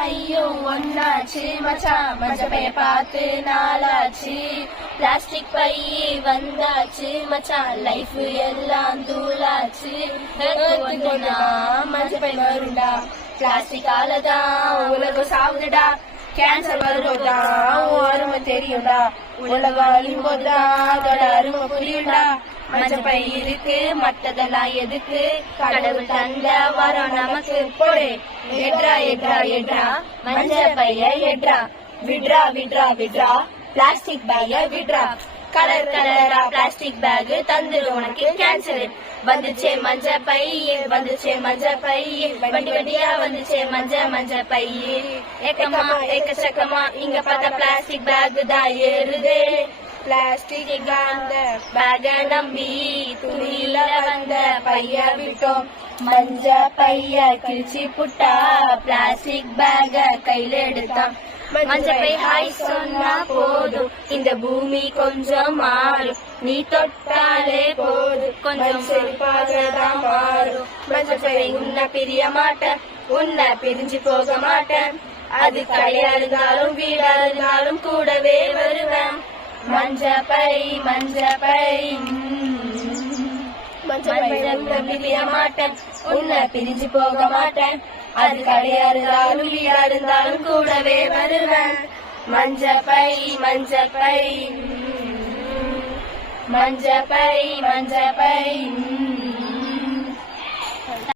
பையும் ஒன்னாச்சு மச்சான், மஞ்ச பைய பார்த்து நாளாச்சு. பிளாஸ்டிக் பை வந்தாச்சு மச்சான், லைஃப் எல்லாம் தூளாச்சு. மஞ்ச பை வருண்டா, பிளாஸ்டிக்கால தான் உலகம் சாவுதுடா. கேன்சர் வரும்போதுதான் அருமை தெரியும்டா, உலகம் அழியும்போதுதான் அதோட அருமை புரியும்டா. மஞ்ச பை இருக்கு, மத்ததெல்லாம் எதுக்கு? கடவுள் தந்த வரோம் நமக்கு. போடு எட்ரா எட்ரா எட்ரா, மஞ்ச பைய எட்ரா. விட்ரா விட்ரா விட்ரா, பிளாஸ்டிக் பேக விட்ரா. கலர் கலரா பிளாஸ்டிக் பேக் தந்துடும் உனக்கு கேன்சர். வந்துச்சே மஞ்ச பை, வந்துச்சே மஞ்ச பை, வண்டி வண்டியா வந்துச்சே மஞ்ச பை. ஏக்கமா ஏக்கச்சக்கமா இங்க பார்த்தா பிளாஸ்டிக் பேக் தான் ஏறுது. பிளாஸ்டிக் அந்த பேக நம்பி துணியில வந்த பைய விட்டோம். மஞ்ச பைய கிழிச்சு புட்டா, பிளாஸ்டிக் பேக கையில எடுத்தான். மஞ்ச பை ஹாய் சொன்னா போதும், இந்த பூமி கொஞ்சம் மாறும். நீ தொட்டாலே போதும், கொஞ்சம் செழிப்பாகதான் மாறும். மஞ்ச பை உன்னை பிரிய மாட்டேன், உன்னை பிரிஞ்சு போக மாட்டேன். அது கடையா இருந்தாலும் வீடா இருந்தாலும் கூடவே வருவேன். மஞ்ச பை மஞ்ச பை, மஞ்ச பை உன்னை பிரிய மாட்டேன், உன்னை பிரிஞ்சு போக மாட்டேன். அது கடையா இருந்தாலும் வீடா இருந்தாலும் கூடவே வருவேன். மஞ்ச பை மஞ்ச பை, மஞ்ச பை மஞ்ச பை.